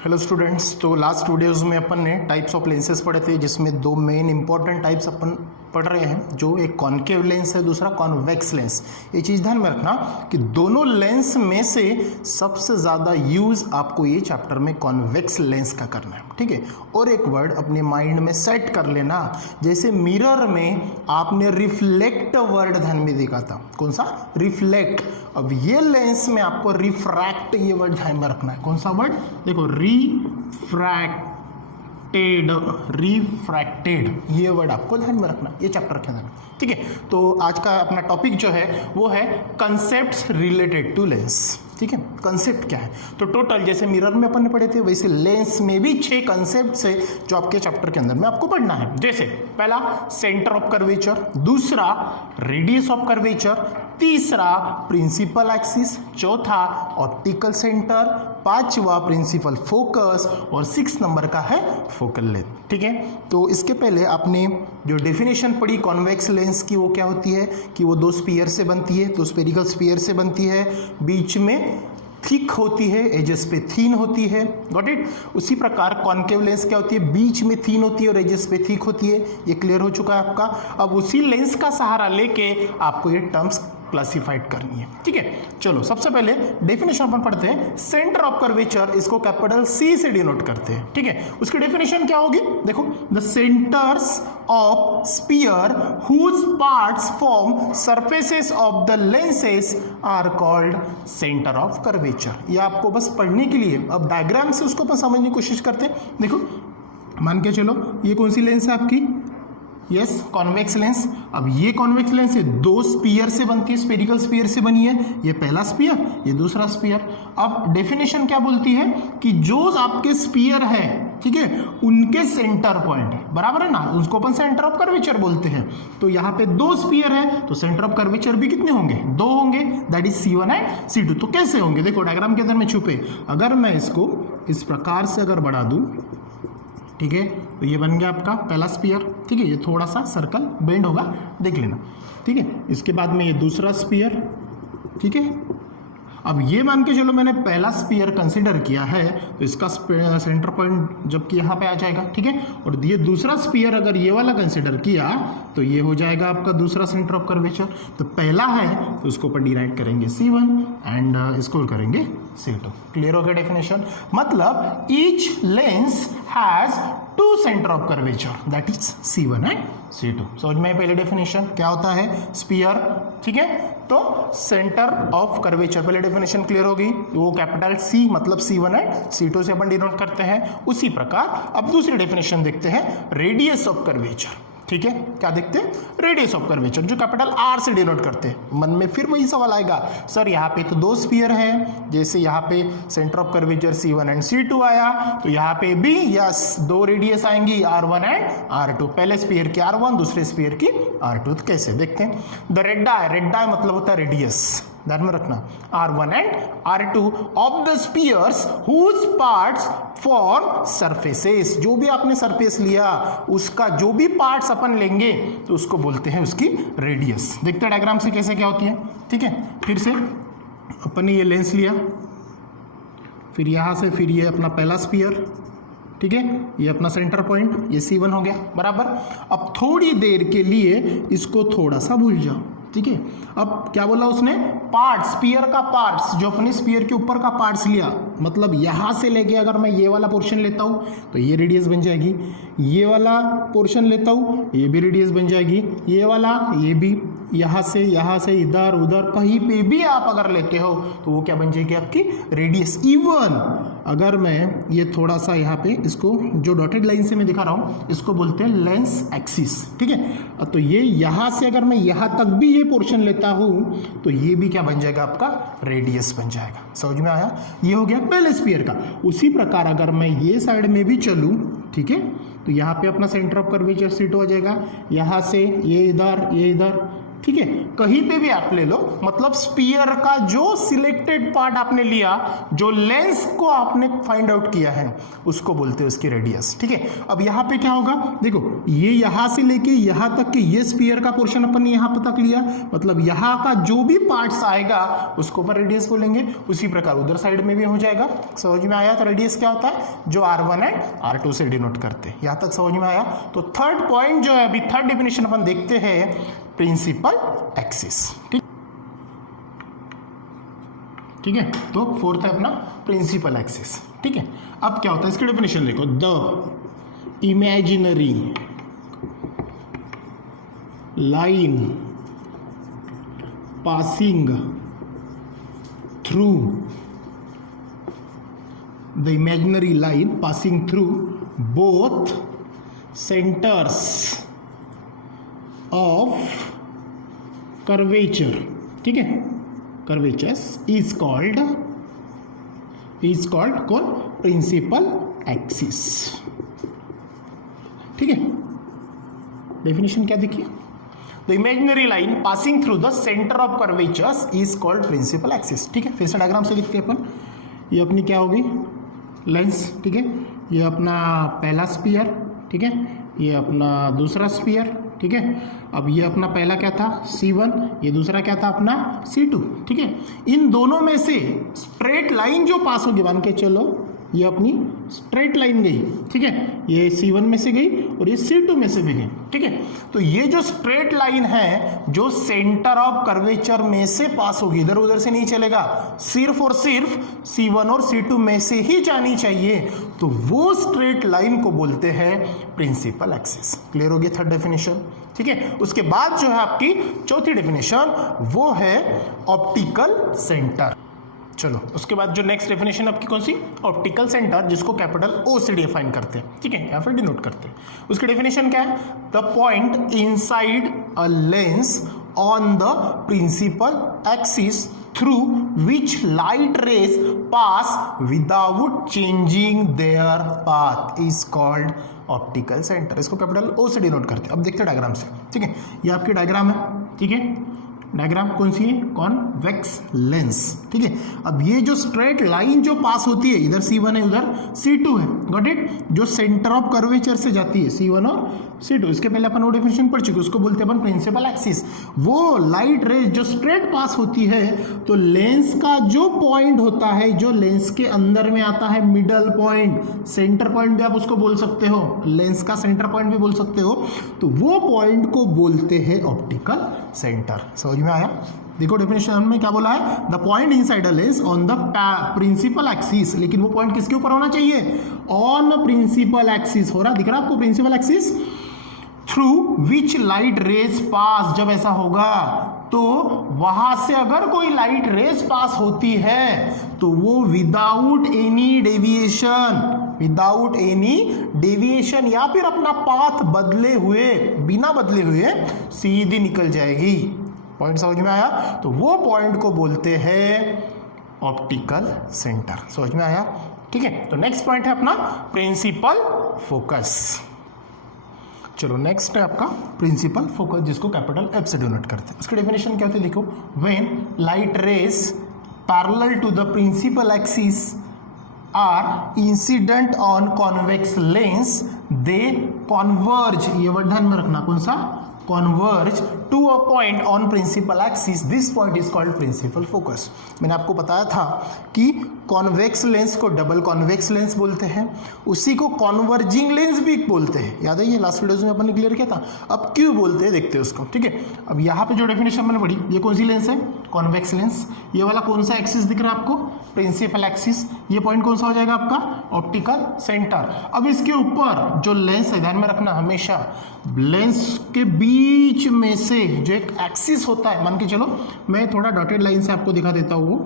Hello students, तो last videos में अपन ने टाइप्स ऑफ लेंसेज पढ़े थे, जिसमें दो मेन इंपॉर्टेंट टाइप्स अपन पढ़ रहे हैं, जो एक कॉन्केव लेंस है, दूसरा कॉन्वेक्स लेंस। ये चीज़ ध्यान में रखना कि दोनों लेंस में से सबसे ज़्यादा यूज़ आपको ये चैप्टर में कॉन्वेक्स लेंस का करना है, ठीक है। और एक वर्ड अपने माइंड में सेट कर लेना, जैसे मिरर में आपने रिफ्लेक्ट वर्ड ध्यान में देखा था, कौन सा? रिफ्लेक्ट। अब ये लेंस में आपको रिफ्रैक्ट ये वर्ड ध्यान में रखना है। कौन सा वर्ड? देखो, रिफ्रैक्टेड ये वर्ड आपको ध्यान में रखना, ये चैप्टर के अंदर, ठीक है। तो आज का अपना टॉपिक जो है वो है कंसेप्ट्स रिलेटेड टू लेंस, ठीक है। कंसेप्ट क्या है? तो टोटल जैसे मिरर में अपन ने पढ़े थे, वैसे लेंस में भी 6 कंसेप्ट है जो आपके चैप्टर के अंदर में आपको पढ़ना है। जैसे पहला सेंटर ऑफ कर्वेचर, दूसरा रेडियस ऑफ कर्वेचर, तीसरा प्रिंसिपल एक्सिस, चौथा ऑप्टिकल सेंटर, पांचवा प्रिंसिपल फोकस और 6 नंबर का है फोकल लेंथ, ठीक है। तो इसके पहले आपने जो डेफिनेशन पढ़ी कॉन्वेक्स लेंस की, वो क्या होती है कि वो दो स्फीयर से बनती है, तो स्फेरिकल स्फीयर से बनती है, बीच में थिक होती है, एजेस पे थीन होती है, गॉट इट। उसी प्रकार कॉन्केव लेंस क्या होती है? बीच में थीन होती है और एजेस पे थिक होती है। ये क्लियर हो चुका है आपका। अब उसी लेंस का सहारा लेके आपको ये टर्म्स क्लासिफाइड करनी है, ठीक है। चलो सबसे पहले डेफिनेशन अपन पढ़ते हैं। सेंटर ऑफ कर्वेचर, इसको कैपिटल सी से डिनोट करते हैं, ठीक है। उसकी डेफिनेशन क्या होगी? देखो, the centres of sphere whose parts form surfaces of the lenses are called centre of curvature. ये आपको बस पढ़ने के लिए, अब डायग्राम से उसको अपन समझने की कोशिश करते हैं। देखो, मान के चलो ये कौन सी लेंस है आपकी? Yes, convex lens. अब ये कॉन्वेक्स लेंस है, दो स्फीयर से बनती है, स्फेरिकल स्फीयर से बनी है। ये पहला स्फीयर, ये दूसरा स्फीयर। अब डेफिनेशन क्या बोलती है कि जो आपके स्फीयर है, ठीक है, उनके सेंटर पॉइंट, बराबर है ना, उसको अपन सेंटर ऑफ कर्वेचर बोलते हैं। तो यहाँ पे दो स्फीयर है, तो सेंटर ऑफ कर्वेचर भी कितने होंगे? 2 होंगे, that is C1 and C2। तो कैसे होंगे? देखो डायग्राम के अंदर में छुपे, अगर मैं इसको इस प्रकार से अगर बढ़ा दूं, ठीक है, तो ये बन गया आपका पहला स्फीयर, ठीक है। ये थोड़ा सा सर्कल बेंड होगा, देख लेना, ठीक है। इसके बाद में ये दूसरा स्फीयर, ठीक है। अब ये मान के चलो मैंने पहला स्फीयर कंसीडर किया है, तो इसका सेंटर पॉइंट जबकि यहाँ पे आ जाएगा, ठीक है। और ये दूसरा स्फीयर अगर ये वाला कंसीडर किया तो ये हो जाएगा आपका दूसरा सेंटर ऑफ कर्वेचर। तो पहला है तो उसको अपन डिराइव करेंगे C1 एंड इसको करेंगे C2। क्लियर हो गया डेफिनेशन? मतलब each lens has 2 centre of curvature, that is C1 and C2। समझ में? पहले डेफिनेशन क्या होता है? स्फीयर, ठीक है। तो सेंटर ऑफ कर्वेचर, पहले डेफिनेशन क्लियर होगी, वो कैपिटल C मतलब C1 एंड C2 से अपन डिनोट करते हैं। उसी प्रकार अब दूसरी डेफिनेशन देखते हैं, रेडियस ऑफ कर्वेचर, ठीक है। क्या देखते हैं? रेडियस ऑफ कर्वेचर, जो कैपिटल R से डिनोट करते हैं। मन में फिर वही सवाल आएगा, सर यहाँ पे तो 2 स्फीयर है, जैसे यहाँ पे centre of curvature C1 and C2 आया, तो यहाँ पे भी यस 2 रेडियस आएंगी, R1 एंड R2। पहले स्फीयर की R1, दूसरे स्फीयर की R2। तो कैसे देखते हैं? द रेड डाई मतलब होता है रेडियस, ध्यान में रखना, R1 and R2 of the spheres whose parts form surfaces. जो भी आपने सरफेस लिया, उसका जो भी पार्ट्स अपन लेंगे तो उसको बोलते हैं उसकी रेडियस। देखते हैं डायग्राम से कैसे क्या होती है, ठीक है। फिर से अपन ने ये लेंस लिया, फिर यहाँ से फिर ये अपना पहला स्फीयर, ठीक है, ये अपना सेंटर पॉइंट, ये C1 हो गया, बराबर। अब थोड़ी देर के लिए इसको थोड़ा सा भूल जाओ, ठीक है। अब क्या बोला उसने? पार्ट, स्फीयर का पार्ट्स, जो अपने स्फीयर के ऊपर का पार्ट्स लिया, मतलब यहां से लेके अगर मैं ये वाला पोर्शन लेता हूं तो ये रेडियस बन जाएगी, ये वाला पोर्शन लेता हूं ये भी रेडियस बन जाएगी, ये वाला, ये भी, यहाँ से इधर उधर कहीं पे भी आप अगर लेते हो तो वो क्या बन जाएगी? आपकी रेडियस। इवन अगर मैं ये थोड़ा सा यहाँ पे इसको जो डॉटेड लाइन से मैं दिखा रहा हूँ, इसको बोलते हैं लेंस एक्सिस, ठीक है। तो ये यहाँ से अगर मैं यहाँ तक भी ये पोर्शन लेता हूँ तो ये भी क्या बन जाएगा? आपका रेडियस बन जाएगा। समझ में आया? ये हो गया पहले स्फीयर का। उसी प्रकार अगर मैं ये साइड में भी चलूँ, ठीक है, तो यहाँ पे अपना सेंटर ऑफ कर्वेचर C2 आ जाएगा, यहाँ से ये इधर, ये इधर, ठीक है, कहीं पे भी आप ले लो, मतलब स्फीयर का जो सिलेक्टेड पार्ट आपने लिया, जो लेंस को आपने फाइंड आउट किया है, उसको बोलते हैं उसकी रेडियस। ठीक है, अब यहाँ पे क्या होगा, देखो ये यहाँ से लेके यहाँ तक के ये स्फीयर का पोर्शन अपन ने यहाँ पे तक लिया, मतलब यहाँ का जो भी पार्ट्स आएगा उसको अपन रेडियस बोलेंगे। उसी प्रकार उधर साइड में भी हो जाएगा। समझ में आया? तो रेडियस क्या होता है, जो R1 एंड R2 से डिनोट करते हैं। यहाँ तक समझ में आया? तो थर्ड पॉइंट जो है, अभी थर्ड डेफिनेशन अपन देखते हैं, प्रिंसिपल एक्सिस। ठीक है, तो फोर्थ है अपना प्रिंसिपल एक्सिस। ठीक है, अब क्या होता है इसकी डेफिनेशन देखो, the imaginary line passing through the imaginary line passing through both centres of curvature, ठीक है, कर्वेचर्स इज कॉल्ड कौन, प्रिंसिपल एक्सिस। ठीक है, डेफिनेशन क्या देखिए, the imaginary line passing through the centre of curvatures is called principal axis. ठीक है, फिर से डायग्राम से लिखते हैं अपन। ये अपनी क्या होगी, लेंस। ठीक है, ये अपना पहला स्फीयर, ठीक है, ये अपना दूसरा स्फीयर। ठीक है, अब ये अपना पहला क्या था, C1, ये दूसरा क्या था अपना C2। ठीक है, इन दोनों में से स्ट्रेट लाइन जो पास होगी, मान के चलो ये अपनी स्ट्रेट लाइन गई। ठीक है, ये C1 में से गई और ये C2 में से भी गई। ठीक है, तो ये जो स्ट्रेट लाइन है जो सेंटर ऑफ कर्वेचर में से पास होगी, इधर उधर से नहीं चलेगा, सिर्फ और सिर्फ C1 और C2 में से ही जानी चाहिए, तो वो स्ट्रेट लाइन को बोलते हैं प्रिंसिपल एक्सिस। क्लियर हो गया थर्ड डेफिनेशन? ठीक है, उसके बाद जो है आपकी चौथी डेफिनेशन, वो है ऑप्टिकल सेंटर। चलो, उसके बाद जो नेक्स्ट डेफिनेशन आपकी कौन सी, ऑप्टिकल सेंटर, जिसको कैपिटल O से डिफाइन करते हैं। ठीक है, या फिर डिनोट करते हैं। उसकी डेफिनेशन क्या है, the point inside a lens on the principal axis through which light rays pass without changing their path is called optical centre. इसको कैपिटल O से डिनोट करते हैं। अब देखते हैं डायग्राम से। ठीक है, ये आपकी डायग्राम है। ठीक है, डायग्राम कौन सी है, कॉन्वेक्स लेंस। ठीक है, अब ये जो स्ट्रेट लाइन जो पास होती है, इधर C1 है उधर C2 है, गॉट इट, जो सेंटर ऑफ कर्वेचर से जाती है C1 और C2। इसके पहले अपन वो डेफिनेशन पढ़ चुके, उसको बोलते हैं अपन प्रिंसिपल एक्सिस। वो लाइट रेज जो स्ट्रेट पास होती है, तो लेंस का जो पॉइंट होता है, जो लेंस के अंदर में आता है, मिडल पॉइंट, सेंटर पॉइंट भी आप उसको बोल सकते हो, लेंस का सेंटर पॉइंट भी बोल सकते हो, तो वो पॉइंट को बोलते हैं ऑप्टिकल सेंटर। समझ में आया? देखो डेफिनेशन में क्या बोला है, the point inside a lens on the principal axis, लेकिन वो पॉइंट किसके ऊपर होना चाहिए, ऑन प्रिंसिपल एक्सिस। हो रहा, दिख रहा आपको principal axis, through which light rays pass. जब ऐसा होगा तो वहां से अगर कोई लाइट रेज पास होती है तो वो विदाउट एनी डेविएशन या फिर अपना पाथ बदले हुए, बिना बदले हुए सीधी निकल जाएगी। पॉइंट समझ में आया? तो वो पॉइंट को बोलते हैं ऑप्टिकल सेंटर। समझ में आया? ठीक है, तो नेक्स्ट पॉइंट है अपना प्रिंसिपल फोकस। चलो, नेक्स्ट है आपका प्रिंसिपल फोकस, जिसको कैपिटल F से डिनोट करते हैं। उसकी डेफिनेशन क्या होती है, देखो, when light rays parallel to the principal axis are incident on convex lens, they converge, ये वर्ड ध्यान में रखना, कौन सा, converge to a point on principal axis, this point is called principal focus. मैंने आपको बताया था कि कॉन्वेक्स लेंस को डबल कॉन्वेक्स लेंस बोलते हैं, उसी को कॉन्वर्जिंग लेंस भी बोलते हैं। याद है, ये लास्ट वीडियोस में अपन ने क्लियर किया था। अब क्यों बोलते हैं देखते हैं उसको। ठीक है, अब यहाँ पे जो डेफिनेशन मैंने पढ़ी, ये कौन सी लेंस है, कॉन्वेक्स लेंस। ये वाला कौन सा एक्सिस दिख रहा है आपको, प्रिंसिपल एक्सिस। ये पॉइंट कौन सा हो जाएगा आपका, ऑप्टिकल सेंटर। अब इसके ऊपर जो लेंस है, ध्यान में रखना हमेशा, लेंस के बीच में से जो एक एक्सिस होता है, मान के चलो मैं थोड़ा डॉटेड लाइन से आपको दिखा देता हूं।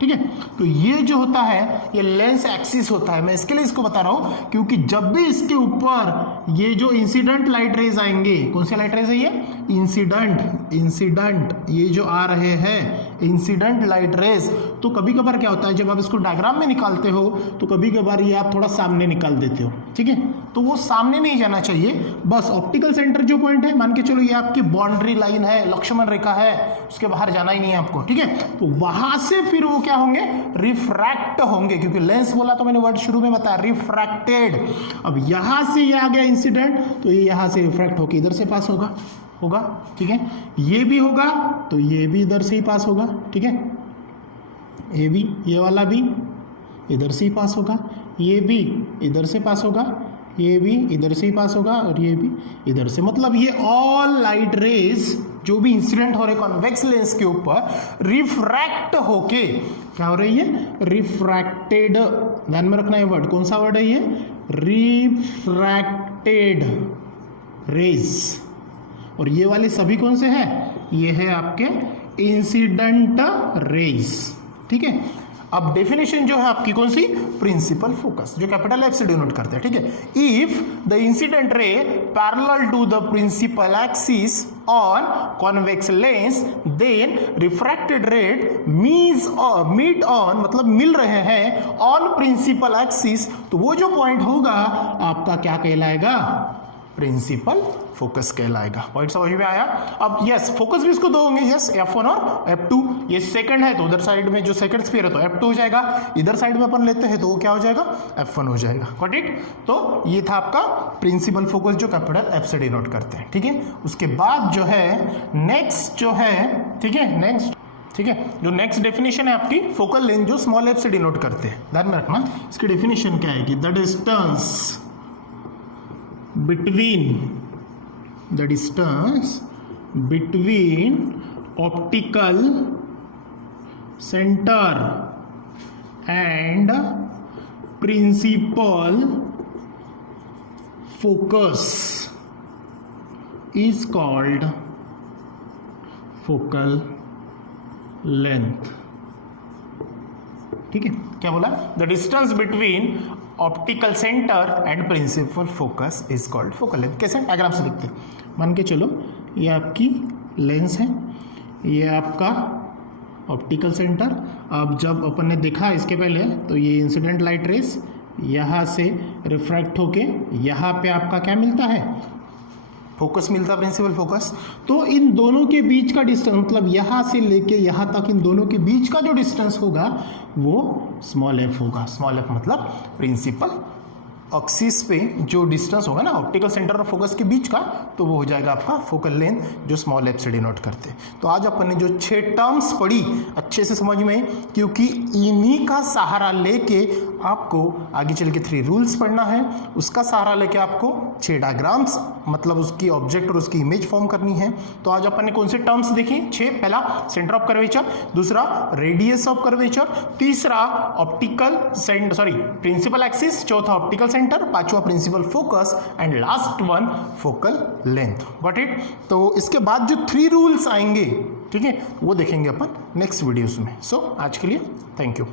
ठीक है, तो ये जो होता है ये लेंस एक्सिस होता है। मैं इसके लिए इसको बता रहा हूं क्योंकि जब भी इसके ऊपर ये जो इंसिडेंट लाइट रेज आएंगे, कौन सी लाइट रेज है ये, इंसिडेंट ये जो आ रहे हैं इंसिडेंट लाइट रेज, तो कभी कभार क्या होता है जब आप इसको डायग्राम में निकालते हो तो कभी कभार ये आप थोड़ा सामने निकाल देते हो, ठीक है, तो वो सामने नहीं जाना चाहिए। बस ऑप्टिकल सेंटर जो पॉइंट है, मान के चलो ये आपकी बाउंड्री लाइन है, लक्ष्मण रेखा है, उसके बाहर जाना ही नहीं है आपको, ठीक है, तो वहां से फिर वो क्या होंगे, रिफ्रैक्ट होंगे, क्योंकि लेंस बोला तो मैंने वर्ड शुरू में बताया रिफ्रैक्टेड। अब यहां से ये आ गया इंसिडेंट, तो ये यहां से रिफ्रैक्ट होकर इधर से पास होगा, ठीक है, ये भी होगा तो ये भी इधर से ही पास होगा, ठीक है, ये भी, ये वाला भी इधर से ही पास होगा, ये भी इधर से पास होगा, ये भी इधर से ही पास होगा, और ये भी इधर से। मतलब ये ऑल लाइट रेज जो भी इंसिडेंट हो रहे कॉन्वेक्स लेंस के ऊपर रिफ्रैक्ट होके क्या हो रही है, रिफ्रैक्टेड। ध्यान में रखना ये वर्ड, कौन सा वर्ड है ये, रिफ्रैक्टेड रेज। और ये वाले सभी कौन से हैं, ये है आपके इंसिडेंट रेज, ठीक है। अब डेफिनेशन जो है आपकी कौन सी, प्रिंसिपल फोकस, जो कैपिटल एफ से डिनोट करते हैं, ठीक है। If the incident ray parallel to the principal axis on convex lens then refracted rays meet on, मतलब मिल रहे हैं ऑन प्रिंसिपल एक्सिस, तो वो जो पॉइंट होगा आपका क्या कहलाएगा, प्रिंसिपल फोकस कहलाएगा। पॉइंट समझ में आया। अब यस फोकस भी इसको दो होंगे, यस F1 और F2। ये सेकंड है तो उधर साइड में जो सेकंड स्फीयर है तो F2 हो जाएगा, इधर साइड में अपन लेते हैं तो वो क्या हो जाएगा, F1 हो जाएगा। Got it. तो ये था आपका प्रिंसिपल फोकस जो कैपिटल F से डिनोट करते हैं, ठीक है। उसके बाद जो है नेक्स्ट जो है, ठीक है, नेक्स्ट, ठीक है, जो नेक्स्ट डेफिनेशन है आपकी फोकल लेंथ जो स्मॉल f से डिनोट करते हैं। ध्यान में रखना इसकी डेफिनेशन क्या है कि the distance between optical center and principal focus is called focal length, ठीक है। क्या बोला, the distance between optical centre and principal focus is called focal length. कैसे, डायग्राम से लिखते हैं। मान के चलो ये आपकी लेंस है, ये आपका ऑप्टिकल सेंटर। अब जब अपन ने देखा इसके पहले तो ये इंसिडेंट लाइट रेस यहाँ से रिफ्रैक्ट होके यहाँ पे आपका क्या मिलता है, फोकस मिलता है, प्रिंसिपल फोकस। तो इन दोनों के बीच का डिस्टेंस, मतलब यहाँ से लेके यहाँ तक इन दोनों के बीच का जो डिस्टेंस होगा वो स्मॉल f होगा। स्मॉल f मतलब प्रिंसिपल एक्सिस पे जो डिस्टेंस होगा ना ऑप्टिकल सेंटर और फोकस के बीच का, तो वो हो जाएगा आपका फोकल लेंथ जो स्मॉल f से डिनोट करते हैं। तो आज अपन ने जो 6 टर्म्स पढ़ी अच्छे से समझ में, क्योंकि इन्हीं का सहारा लेके आपको आगे चल के 3 रूल्स पढ़ना है, उसका सहारा लेके आपको 6 डायग्राम्स, मतलब उसकी ऑब्जेक्ट और उसकी इमेज फॉर्म करनी है। तो आज अपन ने कौन से टर्म्स देखे, 6। पहला सेंटर ऑफ कर्वेचर, दूसरा रेडियस ऑफ कर्वेचर, तीसरा ऑप्टिकल प्रिंसिपल एक्सिस, चौथा ऑप्टिकल सेंटर, पांचवा principal focus and last one focal length. Got it. तो इसके बाद जो 3 रूल्स आएंगे, ठीक है, वो देखेंगे अपन नेक्स्ट वीडियोस में। सो आज के लिए थैंक यू।